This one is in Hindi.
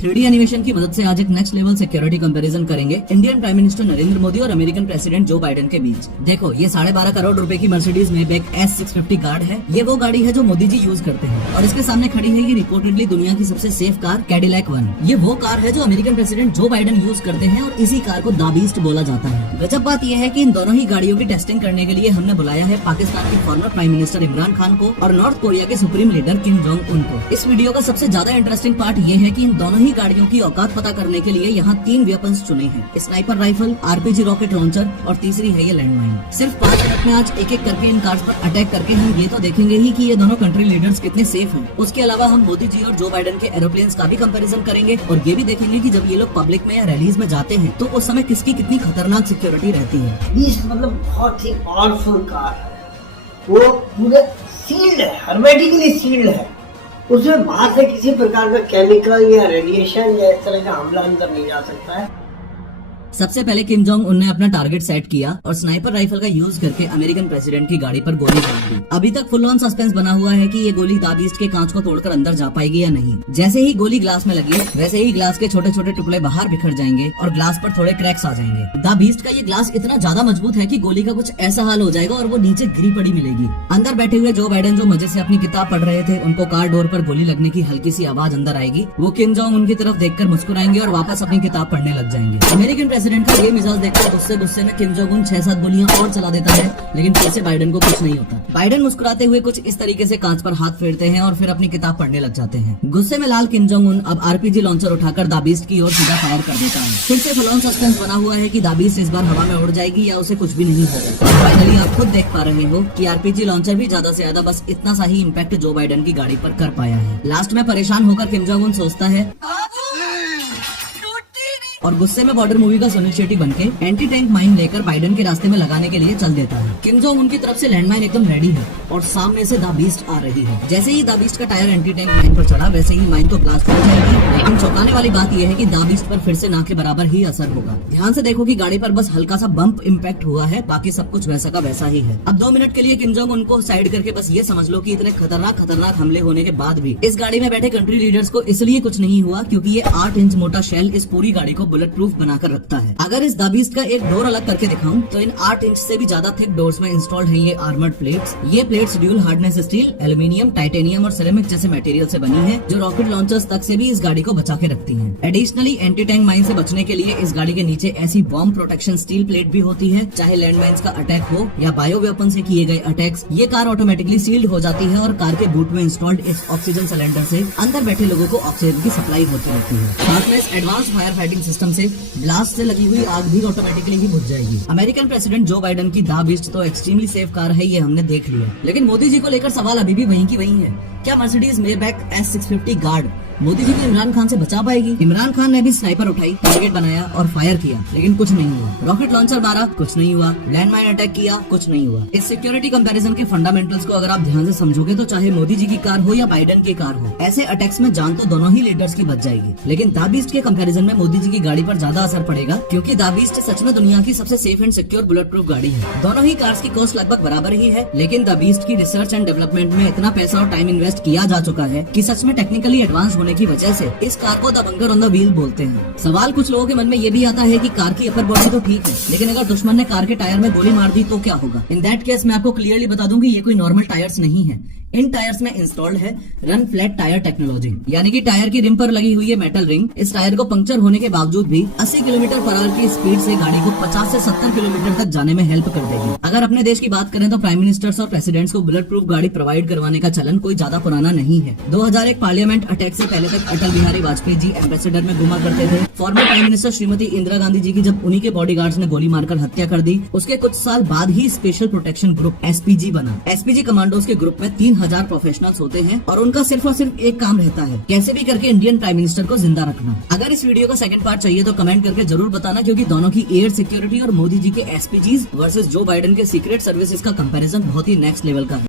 3D एनिमेशन की मदद से आज एक नेक्स्ट लेवल सिक्योरिटी कंपैरिजन करेंगे Indian prime minister Narendra Modi और अमेरिकन प्रेसिडेंट जो बाइडेन के बीच। देखो, ये 12.5 करोड़ रुपए की मर्सिडीज मेबैक S650 गार्ड है। ये वो गाड़ी है जो मोदी जी यूज करते हैं और इसके सामने खड़ी है ये रिपोर्टेडली दुनिया की सबसे सेफ कार कैडिलैक 1। ये वो कार है जो American president Joe Biden use करते हैं और इसी कार को द बीस्ट बोला जाता है। गजब बात यह है कि इन दोनों ही गाड़ियों की टेस्टिंग करने के लिए हमने बुलाया है पाकिस्तान के farmer prime minister Imran Khan को और नॉर्थ कोरिया के supreme leader Kim Jong Un को। इस वीडियो का सबसे ज्यादा इंटरेस्टिंग पार्ट ये है कि इन दोनों ही गाड़ियों की औकात पता करने के लिए यहाँ 3 वेपन्स चुने हैं, sniper rifle, RPG rocket launcher और तीसरी है ये लैंडमाइन। सिर्फ 5 मिनट में आज एक एक करके इन कार्स पर अटैक करके हम ये तो देखेंगे ही कि ये दोनों कंट्री लीडर्स कितने सेफ हैं। उसके अलावा हम मोदी जी और जो बाइडेन के एरोप्लेन्स का भी कंपैरिजन करेंगे और ये भी देखेंगे कि जब ये लोग पब्लिक में या रैलीज में जाते हैं तो उस समय किसकी कितनी खतरनाक सिक्योरिटी रहती है। मतलब बहुत ही पावरफुल कार है, वो पूरे सील्ड है, हर्मेटिकली सील्ड है। उसमें बाहर से किसी प्रकार का केमिकल या रेडिएशन या इस तरह का हमला अंदर नहीं जा सकता है। सबसे पहले किम जोंग उन ने अपना टारगेट सेट किया और स्नाइपर राइफल का यूज करके अमेरिकन प्रेसिडेंट की गाड़ी पर गोली चला दी। अभी तक फुल ऑन सस्पेंस बना हुआ है कि ये गोली द बीस्ट के कांच को तोड़कर अंदर जा पाएगी या नहीं। जैसे ही गोली ग्लास में लगी वैसे ही ग्लास के छोटे छोटे टुकड़े बाहर बिखर जाएंगे और ग्लास पर थोड़े क्रैक्स आ जाएंगे। द बीस्ट का ये ग्लास इतना ज्यादा मजबूत है कि गोली का कुछ ऐसा हाल हो जाएगा और वो नीचे गिरी पड़ी मिलेगी। अंदर बैठे हुए जो बाइडेन जो मजे से अपनी किताब पढ़ रहे थे, उनको कार डोर पर गोली लगने की हल्की सी आवाज अंदर आएगी। वो किम जोंग उनकी तरफ देखकर मुस्कुराएंगे और वापस अपनी किताब पढ़ने लग जाएंगे। अमेरिकन प्रेसिडेंट का ये मिजाज देखकर गुस्से में किम जोंग उन 6-7 गोलियां और चला देता है, लेकिन फिर से बाइडेन को कुछ नहीं होता। बाइडेन मुस्कुराते हुए कुछ इस तरीके से कांच पर हाथ फेरते हैं और फिर अपनी किताब पढ़ने लग जाते हैं। गुस्से में लाल किम जोंग उन अब RPG लॉन्चर उठाकर द बीस्ट की ओर सीधा फायर कर देता है। फिर से फुल ऑन सस्पेंस बना हुआ है कि द बीस्ट इस बार हवा में उड़ जाएगी या उसे कुछ भी नहीं होगा। फाइनली आप खुद देख पा रहे हो कि RPG लॉन्चर भी ज्यादा से ज्यादा बस इतना सा ही इम्पैक्ट जो बाइडेन की गाड़ी पर कर पाया है। लास्ट में परेशान होकर किम जोंग उन सोचता है और गुस्से में बॉर्डर मूवी का सुनील शेट्टी बनके एंटी टैंक माइन लेकर बाइडेन के रास्ते में लगाने के लिए चल देता है। किम जोंग उनकी तरफ से लैंडमाइन एकदम रेडी है और सामने से द बीस्ट आ रही है। जैसे ही द बीस्ट का टायर एंटी टैंक माइन पर चढ़ा वैसे ही माइन तो ब्लास्ट हो जाएगी, लेकिन चौंकाने वाली बात यह है कि द बीस्ट पर फिर से ना के बराबर ही असर होगा। ध्यान से देखो कि गाड़ी पर बस हल्का सा बम्प इम्पैक्ट हुआ है, बाकी सब कुछ वैसा का वैसा ही है। अब 2 मिनट के लिए किम जोंग उनको साइड करके बस ये समझ लो कि इतने खतरनाक हमले होने के बाद भी इस गाड़ी में बैठे कंट्री लीडर्स को इसलिए कुछ नहीं हुआ क्योंकि ये 8 इंच मोटा शेल इस पूरी गाड़ी को बुलेट प्रूफ बनाकर रखता है। अगर इस द बीस्ट का एक डोर अलग करके दिखाऊं तो इन 8 इंच से भी ज्यादा थिक डोर्स में इंस्टॉल्ड है ये आर्मर्ड प्लेट्स। ये plates dual hardness steel, aluminium, titanium और सिरेमिक जैसे मटेरियल से बनी है, जो रॉकेट लॉन्चर्स तक से भी इस गाड़ी को बचा के रखती हैं। एडिशनली एंटी टैंक माइन से बचने के लिए इस गाड़ी के नीचे ऐसी बॉम्ब प्रोटेक्शन स्टील प्लेट भी होती है, चाहे लैंड माइन्स का अटैक हो या बायो वेपन से किए गए अटैक्स। ये कार ऑटोमेटिकली सील्ड हो जाती है और कार के बूट में इंस्टॉल्ड इस ऑक्सीजन सिलेंडर से अंदर बैठे लोगों को ऑक्सीजन की सप्लाई होती रहती है। साथ में इस एडवांस फायर फाइटिंग सिस्टम से ब्लास्ट से लगी हुई आग भी ऑटोमेटिकली ही बुझ जाएगी। अमेरिकन प्रेसिडेंट जो बाइडेन की द बीस्ट तो एक्सट्रीमली सेफ कार है, ये हमने देख लिया, लेकिन मोदी जी को लेकर सवाल अभी भी वहीं की वहीं है। क्या Mercedes Maybach S650 guard Modi ji को इमरान खान से बचा पाएगी? इमरान खान ने भी स्नाइपर उठाई, टारगेट बनाया और फायर किया, लेकिन कुछ नहीं हुआ। रॉकेट लॉन्चर मारा, कुछ नहीं हुआ। लैंडमाइन अटैक किया, कुछ नहीं हुआ। इस सिक्योरिटी कंपैरिजन के फंडामेंटल्स को अगर आप ध्यान से समझोगे तो चाहे मोदी जी की कार हो या बाइडेन की कार हो, ऐसे अटैक्स में जान तो दोनों ही लीडर्स की बच जाएगी। लेकिन द बीस्ट के कंपैरिजन में मोदी जी की गाड़ी पर ज्यादा असर पड़ेगा क्योंकि द बीस्ट सच में दुनिया की सबसे safe and secure bullet proof गाड़ी है। दोनों ही कार्स की कॉस्ट लगभग बराबर ही है, लेकिन द बीस्ट की रिसर्च एंड डेवलपमेंट में इतना पैसा और टाइम इन्वेस्ट किया जा चुका है कि सच में टेक्निकली एडवांस होने की वजह से इस कार को the bunker on the wheel बोलते हैं। सवाल कुछ लोगों के मन में ये भी आता है कि कार की अपर बॉडी तो ठीक है, लेकिन अगर दुश्मन ने कार के टायर में गोली मार दी तो क्या होगा? इन दैट केस मैं आपको क्लियरली बता दूं कि ये कोई नॉर्मल टायर्स नहीं है। इन टायर्स में इंस्टॉल्ड है रन फ्लैट टायर टेक्नोलॉजी, यानी कि टायर की रिम पर लगी हुई है मेटल रिंग इस टायर को पंक्चर होने के बावजूद भी 80 किलोमीटर पर आवर की स्पीड से गाड़ी को 50 से 70 किलोमीटर तक जाने में हेल्प कर देगी। अगर अपने देश की बात करें तो प्राइम मिनिस्टर्स और प्रेसिडेंट्स को बुलेट प्रूफ गाड़ी प्रोवाइड करवाने का चलन कोई ज्यादा पुराना नहीं है। 2001 पार्लियामेंट अटैक से पहले तक अटल बिहारी वाजपेयी जी एम्बेसडर में घुमा करते थे। Former prime minister Shrimati Indira Gandhi ji की जब उन्हीं के बॉडीगार्ड्स ने गोली मारकर हत्या कर दी, उसके कुछ साल बाद ही स्पेशल प्रोटेक्शन ग्रुप SPG बना। SPG कमांडोज के ग्रुप में 3000 प्रोफेशनल्स होते हैं और उनका सिर्फ और सिर्फ एक काम रहता है, कैसे भी करके इंडियन प्राइम मिनिस्टर को जिंदा रखना। अगर इस वीडियो का सेकंड पार्ट चाहिए तो कमेंट करके जरूर बताना, क्योंकि दोनों की एयर सिक्योरिटी और मोदी जी के SPGs वर्सेस जो बाइडेन के सीक्रेट सर्विसेज का कंपैरिजन बहुत ही नेक्स्ट लेवल का है।